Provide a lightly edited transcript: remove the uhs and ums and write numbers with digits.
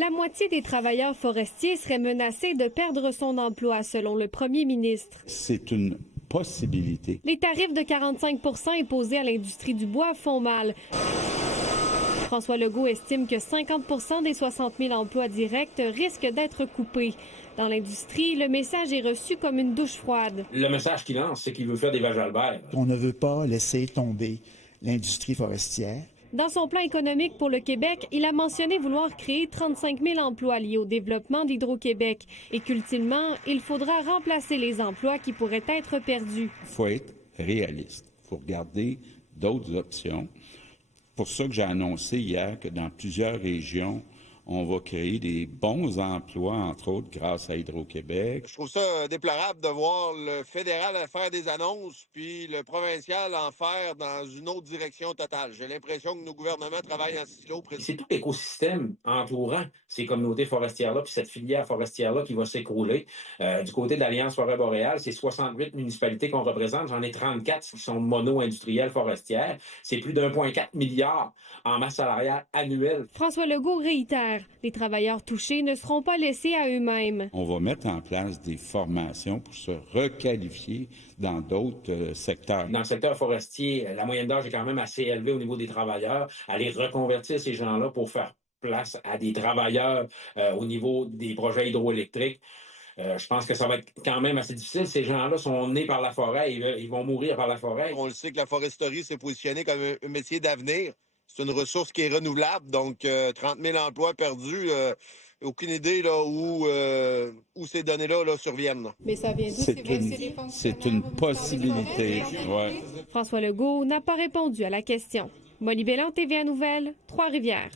La moitié des travailleurs forestiers seraient menacés de perdre son emploi, selon le premier ministre. C'est une possibilité. Les tarifs de 45 % imposés à l'industrie du bois font mal. François Legault estime que 50 % des 60 000 emplois directs risquent d'être coupés. Dans l'industrie, le message est reçu comme une douche froide. Le message qu'il lance, c'est qu'il veut faire des vaches Albert. On ne veut pas laisser tomber l'industrie forestière. Dans son plan économique pour le Québec, il a mentionné vouloir créer 35 000 emplois liés au développement d'Hydro-Québec et qu'ultimement, il faudra remplacer les emplois qui pourraient être perdus. Il faut être réaliste. Il faut regarder d'autres options. C'est pour ça que j'ai annoncé hier que dans plusieurs régions, on va créer des bons emplois, entre autres grâce à Hydro-Québec. Je trouve ça déplorable de voir le fédéral faire des annonces, puis le provincial en faire dans une autre direction totale. J'ai l'impression que nos gouvernements travaillent en silo. C'est tout l'écosystème entourant ces communautés forestières-là, puis cette filière forestière-là qui va s'écrouler. Du côté de l'Alliance forêt boréale, c'est 68 municipalités qu'on représente. J'en ai 34 qui sont mono-industrielles forestières. C'est plus d'1,4 milliard en masse salariale annuelle. François Legault réitère, les travailleurs touchés ne seront pas laissés à eux-mêmes. On va mettre en place des formations pour se requalifier dans d'autres secteurs. Dans le secteur forestier, la moyenne d'âge est quand même assez élevée au niveau des travailleurs. Aller reconvertir ces gens-là pour faire place à des travailleurs au niveau des projets hydroélectriques. Je pense que ça va être quand même assez difficile. Ces gens-là sont nés par la forêt, ils vont mourir par la forêt. On le sait que la foresterie s'est positionnée comme un métier d'avenir. C'est une ressource qui est renouvelable, donc 30 000 emplois perdus. Aucune idée là, où ces données-là surviennent. Mais ça vient d'où? C'est une possibilité. Ouais. François Legault n'a pas répondu à la question. Molly Bélan, TVA Nouvelles, Trois-Rivières.